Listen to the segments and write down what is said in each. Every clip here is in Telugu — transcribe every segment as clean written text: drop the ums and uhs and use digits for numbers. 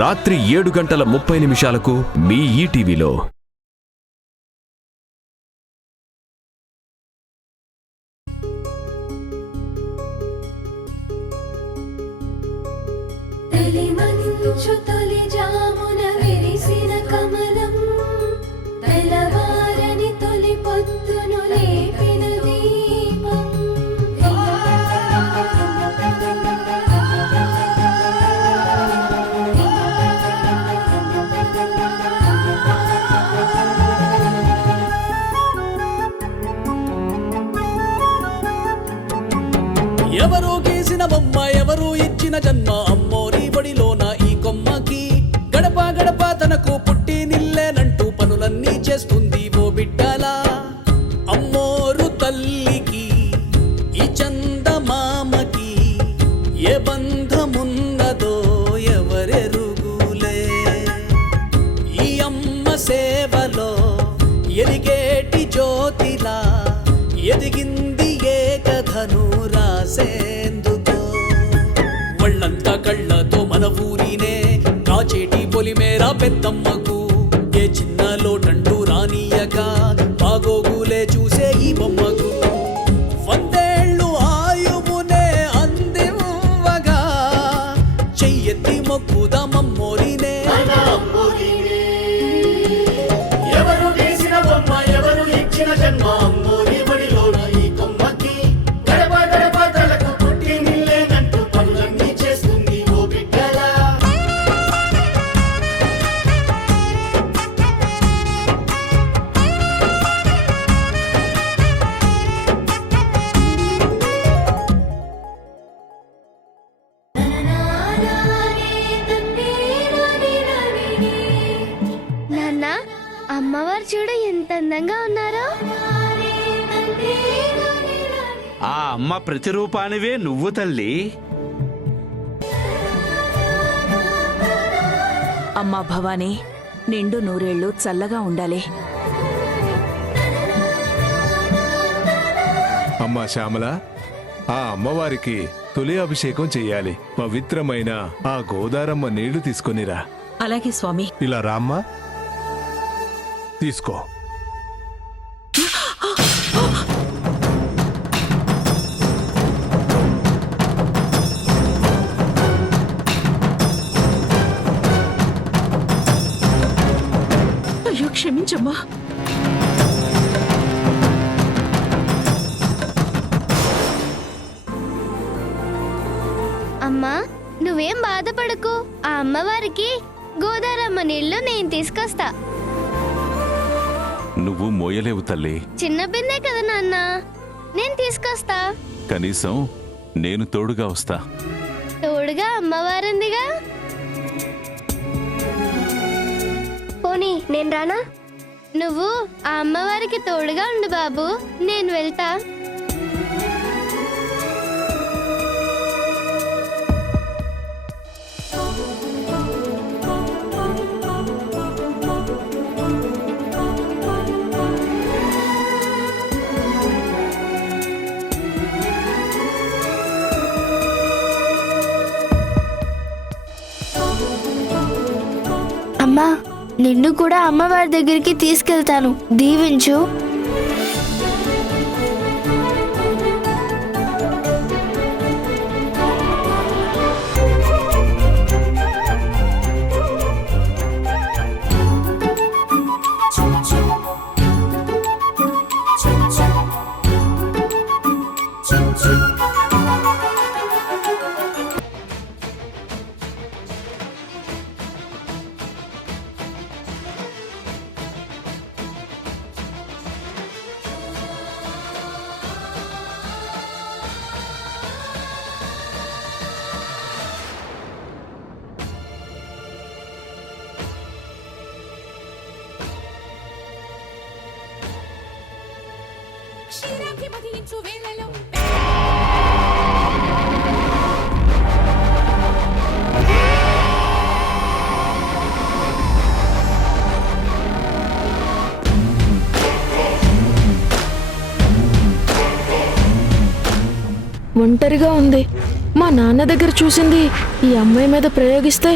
రాత్రి 7:30 మీ ఈటీవీలో. ఎవరో గీసిన బొమ్మ, ఎవరో ఇచ్చిన జన్మ, అమ్మోరి బడిలోన ఈ కొమ్మకి. గడప గడప తనకు పుట్టి నిల్లేనంటూ పనులన్నీ చేస్తుంది ఓ బిడ్డలా. అమ్మోరు తల్లికి ఈ చందమామకి ఏ బంధమున్నదో ఎవరెరుగులే. ఈ అమ్మ సేవలో ఎరిగేటి జ్యోతిలా ఎదిగింది ఏ కథను రాసేందుకో. ఒళ్ళంతా కళ్ళతో మన ఊరినే కాచేటి పొలిమేరా పెద్దమ్మకు. ఏ చిన్న లోటంటూ రానియక బాగోగులే చూసే ఈ బొమ్మకు. 100 ఏళ్ళు ఆయువునే అందివ్వగా చెయ్యెత్తి మొక్కుదామమ్మోరినే. ఎవరు వేసిన బొమ్మ, ఎవరు ఇచ్చిన జన్మ, అమ్మోరి బడిలోన ఈ కొమ్మకి. గడప గడప తలకు పుట్టి నిల్లేనంటూ పనులన్నీ చేస్తుంది ఓ బిడ్డలా. నాన్న, అమ్మవారు చూడు ఎంత అందంగా ఉన్నారో. ఆ అమ్మ ప్రతిరూపానివే నువ్వు తల్లి. అమ్మా భవానీ, నిండు నూరేళ్లు చల్లగా ఉండాలి. అమ్మా శ్యామల, ఆ అమ్మవారికి తొలి అభిషేకం చెయ్యాలి. పవిత్రమైన ఆ గోదారమ్మ నీళ్లు తీసుకొనిరా. అలాగే స్వామి. ఇలా రామ్మా, తీసుకో. అయ్యో క్షమించమ్మా. అమ్మా, నువ్వేం బాధపడకు. ఆ అమ్మవారికి గోదారమ్మ నీళ్లు నేను తీసుకొస్తా. నువ్వు మోయలేవు తల్లి. చిన్న బిందె కదా నాన్న, నేను తీసుకొస్తా. కనీసం నేను తోడుగా వస్తా. తోడుగా అమ్మవారుందిగా. పోనీ నేను రానా? నువ్వు ఆ అమ్మవారికి తోడుగా ఉండు బాబు, నేను వెళ్తా. అమ్మా, నిన్ను కూడా అమ్మవారి దగ్గరికి తీసుకెళ్తాను, దీవించు. ఒంటరిగా ఉంది. మా నాన్న దగ్గర చూసింది ఈ అమ్మాయి మీద ప్రయోగిస్తే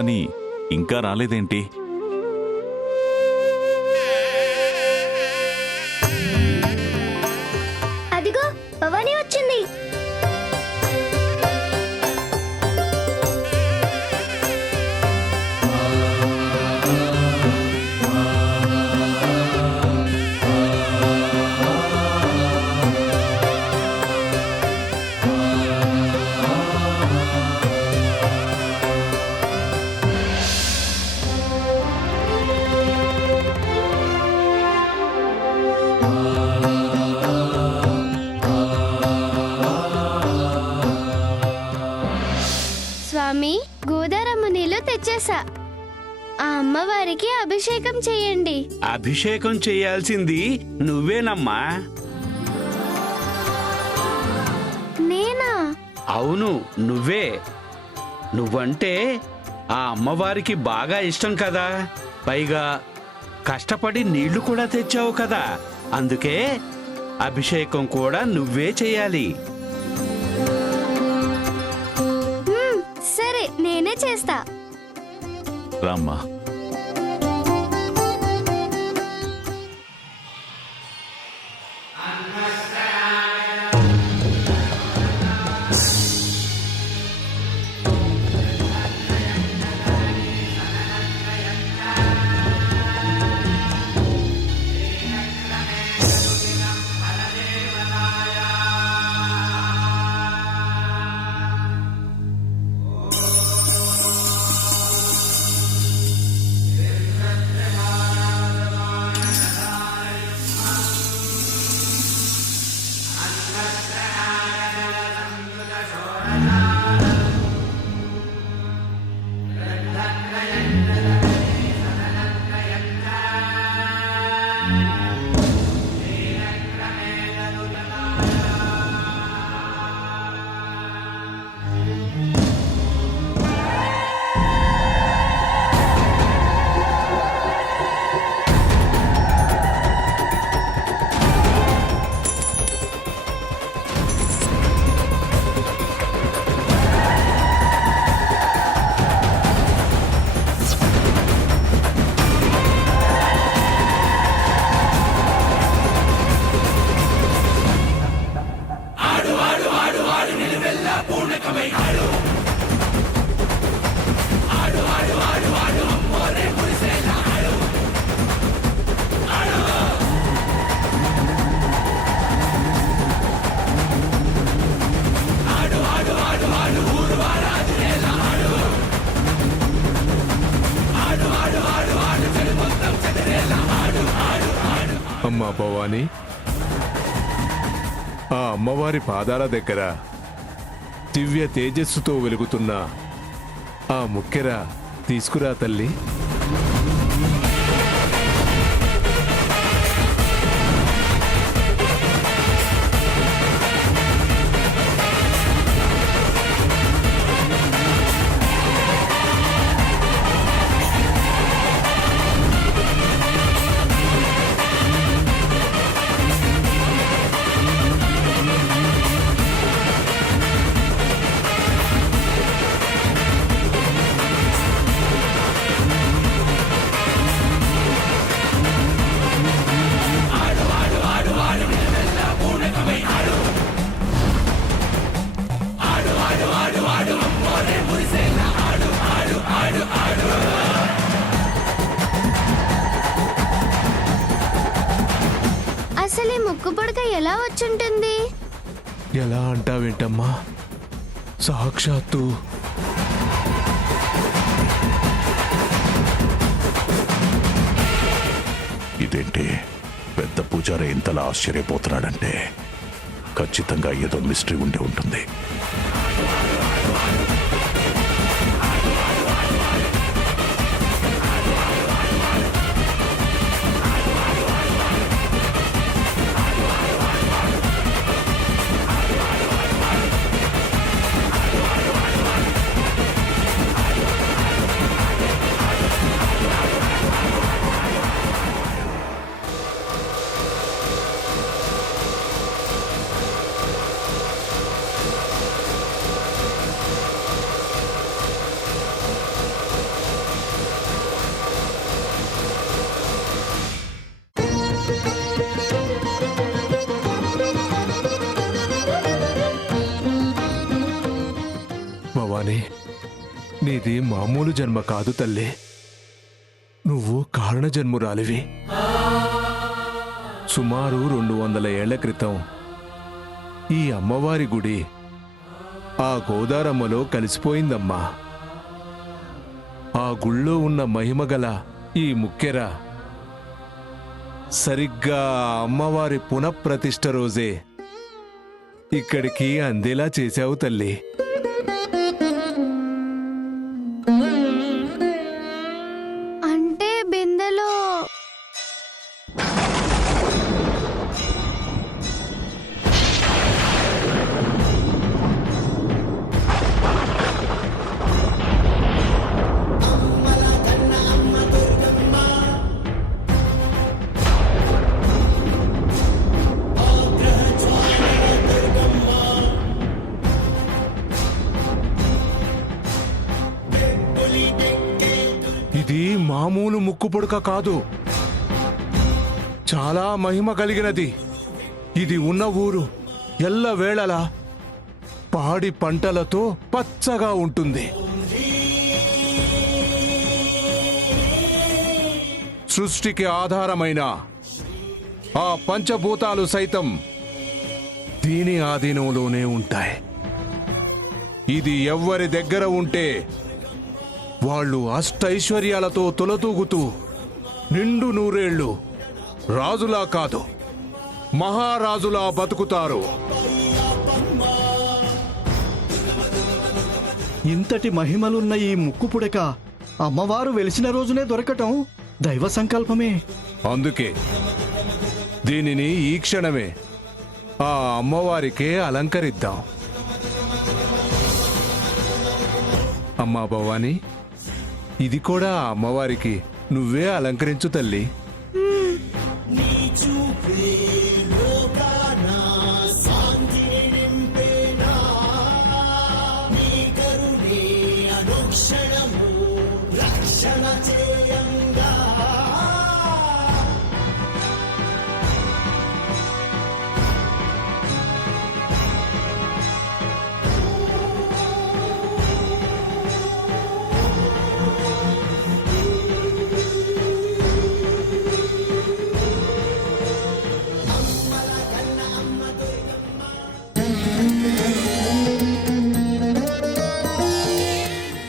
భవానీ ఇంకా రాలేదేంటి? అదిగో భవానీ వచ్చింది. స్వామి, గోదారమ్మ నీళ్ళు తెచ్చేసా. ఆ అమ్మవారికి అభిషేకం చేయండి. అభిషేకం చేయాల్సింది నువ్వేనమ్మా. నేనా? అవును, నువ్వే. నువ్వంటే ఆ అమ్మవారికి బాగా ఇష్టం కదా. పైగా కష్టపడి నీళ్లు కూడా తెచ్చావు కదా. అందుకే అభిషేకం కూడా నువ్వే చేయాలి. సరే, నేనే చేస్తా. రామ్మా. అమ్మా భవానీ, ఆ అమ్మవారి పాదాల దగ్గర దివ్య తేజస్సుతో వెలుగుతున్న ఆ ముక్కెర తీసుకురా తల్లి. అసలు ఈ ముక్కు పుడక ఎలా వచ్చుంటుంది? ఎలా అంటావేంటమ్మా, సాక్షాత్తు ఇదేంటి పెద్ద పూజారి ఇంతలా ఆశ్చర్యపోతున్నాడంటే ఖచ్చితంగా ఏదో మిస్టరీ ఉండి ఉంటుంది. నీది మామూలు జన్మ కాదు తల్లి. నువ్వు కారణ జన్మురాలివి. సుమారు 200 ఏళ్ల క్రితం ఈ అమ్మవారి గుడి ఆ గోదారమ్మలో కలిసిపోయిందమ్మా. ఆ గుళ్ళో ఉన్న మహిమగల ఈ ముక్కెర సరిగ్గా ఆ అమ్మవారి పునఃప్రతిష్ఠ రోజే ఇక్కడికి అందేలా చేశావు తల్లి. అంటే బిందెలో ఇది మామూలు ముక్కు పుడక కాదు, చాలా మహిమ కలిగినది. ఇది ఉన్న ఊరు ఎల్లవేళలా పాడి పంటలతో పచ్చగా ఉంటుంది. సృష్టికి ఆధారమైన ఆ పంచభూతాలు సైతం దీని ఆధీనంలోనే ఉంటాయి. ఇది ఎవ్వరి దగ్గర ఉంటే వాళ్ళు అష్టైశ్వర్యాలతో తొలతూగుతూ నిండు నూరేళ్లు రాజులా కాదు మహారాజులా బతుకుతారు. ఇంతటి మహిమలున్న ఈ ముక్కు పుడక అమ్మవారు వెలిసిన రోజునే దొరకటం దైవ సంకల్పమే. అందుకే దీనిని ఈ క్షణమే ఆ అమ్మవారికే అలంకరిద్దాం. అమ్మా భవానీ, ఇది కూడా ఆ అమ్మవారికి నువ్వే అలంకరించు తల్లి.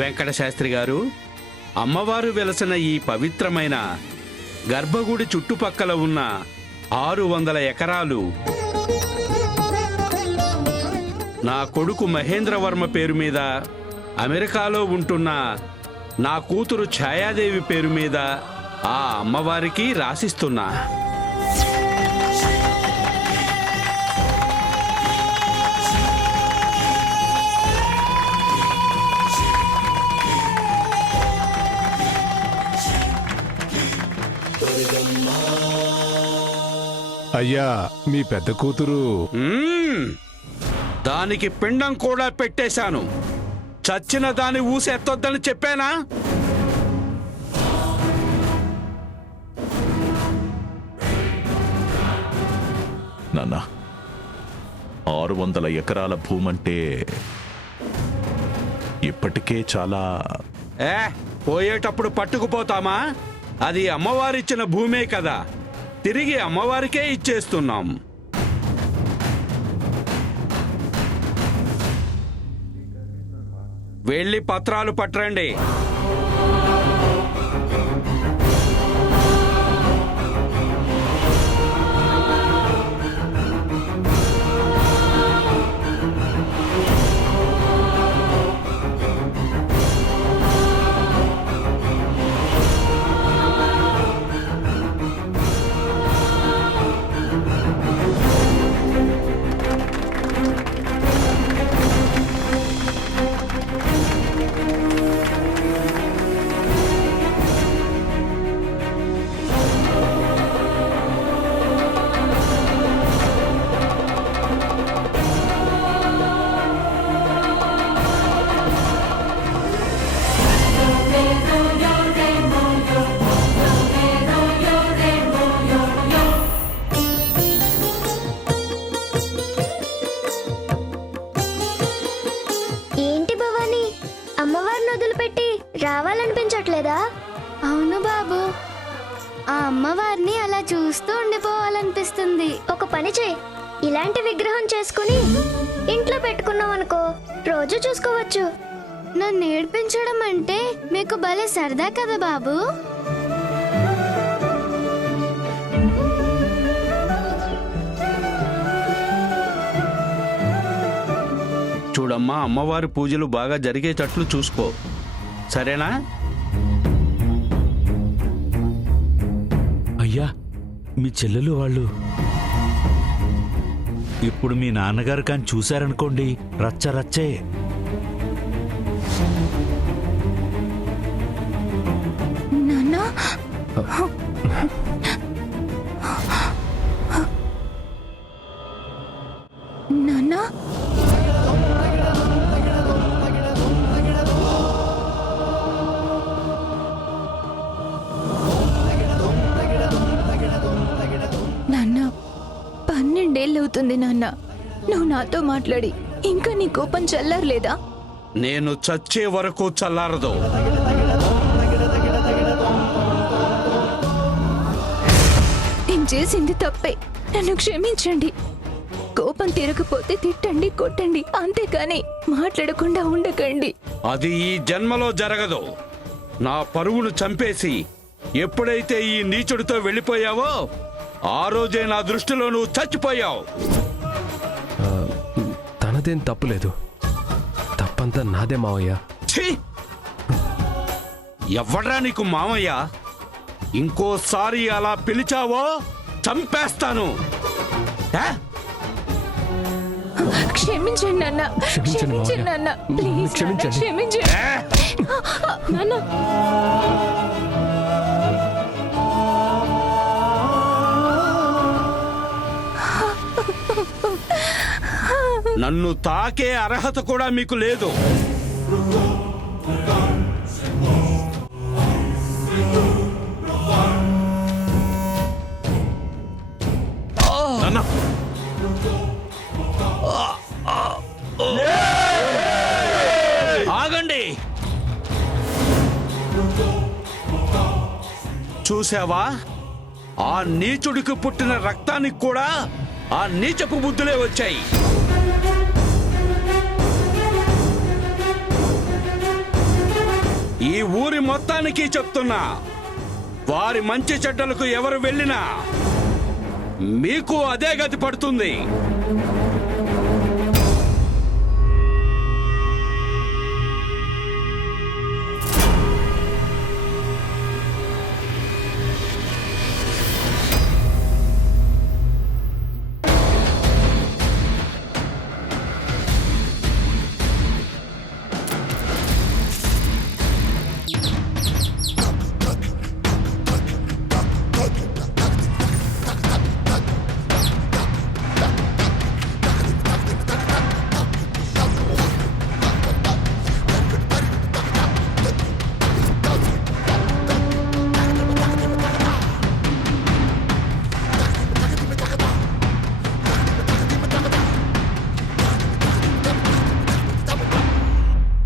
వెంకట శాస్త్రి గారు, అమ్మవారు వెలసిన ఈ పవిత్రమైన గర్భగుడి చుట్టుపక్కల ఉన్న 600 ఎకరాలు నా కొడుకు మహేంద్రవర్మ పేరు మీద, అమెరికాలో ఉంటున్న నా కూతురు ఛాయాదేవి పేరు మీద ఆ అమ్మవారికి రాసిస్తున్నా. అయ్యా, మీ పెద్ద కూతురు దానికి పిండం కూడా పెట్టేశాను. చచ్చిన దాని ఊసెత్తొద్దని చెప్పానా? నాన్న, 600 ఎకరాల భూమంటే ఇప్పటికే చాలా. పోయేటప్పుడు పట్టుకుపోతామా? అది అమ్మవారిచ్చిన భూమే కదా, తిరిగి అమ్మవారికే ఇచ్చేస్తున్నాం. వెళ్ళి పత్రాలు పట్టరండి. రావాలనిపించట్లేదా? అవును బాబు, ఆ అమ్మవారిని అలా చూస్తూ ఉండిపోవాలనిపిస్తుంది. ఒక పని చేయి, ఇలాంటి విగ్రహం చేసుకుని ఇంట్లో పెట్టుకున్నాం అనుకో, రోజు చూసుకోవచ్చు. నన్ను ఏడ్పించడం అంటే మీకు భలే సరదా కదా బాబు. చూడమ్మా, అమ్మవారి పూజలు బాగా జరిగేటట్లు చూసుకో, సరేనా? అయ్యా, మీ చెల్లెలు వాళ్ళు ఇప్పుడు మీ నాన్నగారు కానీ చూశారనుకోండి, రచ్చ రచ్చే. నాన్నా, నాన్నా, నాన్న 12 ఏళ్ళు అవుతుంది నాన్న, నువ్వు నాతో మాట్లాడి ఇంకా నీ కోపం చల్లారలేదా? నేను చచ్చే వరకు చల్లారదు. నేను చేసింది తప్పే, నన్ను క్షమించండి. కోపం తీరకపోతే తిట్టండి, కొట్టండి, అంతేకాని మాట్లాడకుండా ఉండకండి. అది ఈ జన్మలో జరగదు. నా పరువును చంపేసి ఎప్పుడైతే ఈ నీచుడితో వెళ్ళిపోయావో ఆ రోజే నా దృష్టిలో నువ్వు చచ్చిపోయావు. తనదేం తప్పులేదు, తప్పంతా నాదే మావయ్య. ఛీ! ఎవడ్రా నీకు మామయ్య? ఇంకోసారి అలా పిలిచావో చంపేస్తాను. ఆ? క్షమించండి నాన్న, క్షమించండి నాన్న, ప్లీజ్ క్షమించండి. క్షమించండి నాన్న. నన్ను తాకే అర్హత కూడా మీకు లేదు. ఆగండి! చూసావా, ఆ నీచుడికి పుట్టిన రక్తానికి కూడా ఆ నీచపు బుద్ధులే వచ్చాయి. ఈ ఊరి మొత్తానికి చెప్తున్నా, వారి మంచి చెడ్డలకు ఎవరు వెళ్ళినా మీకు అదే గతి పడుతుంది.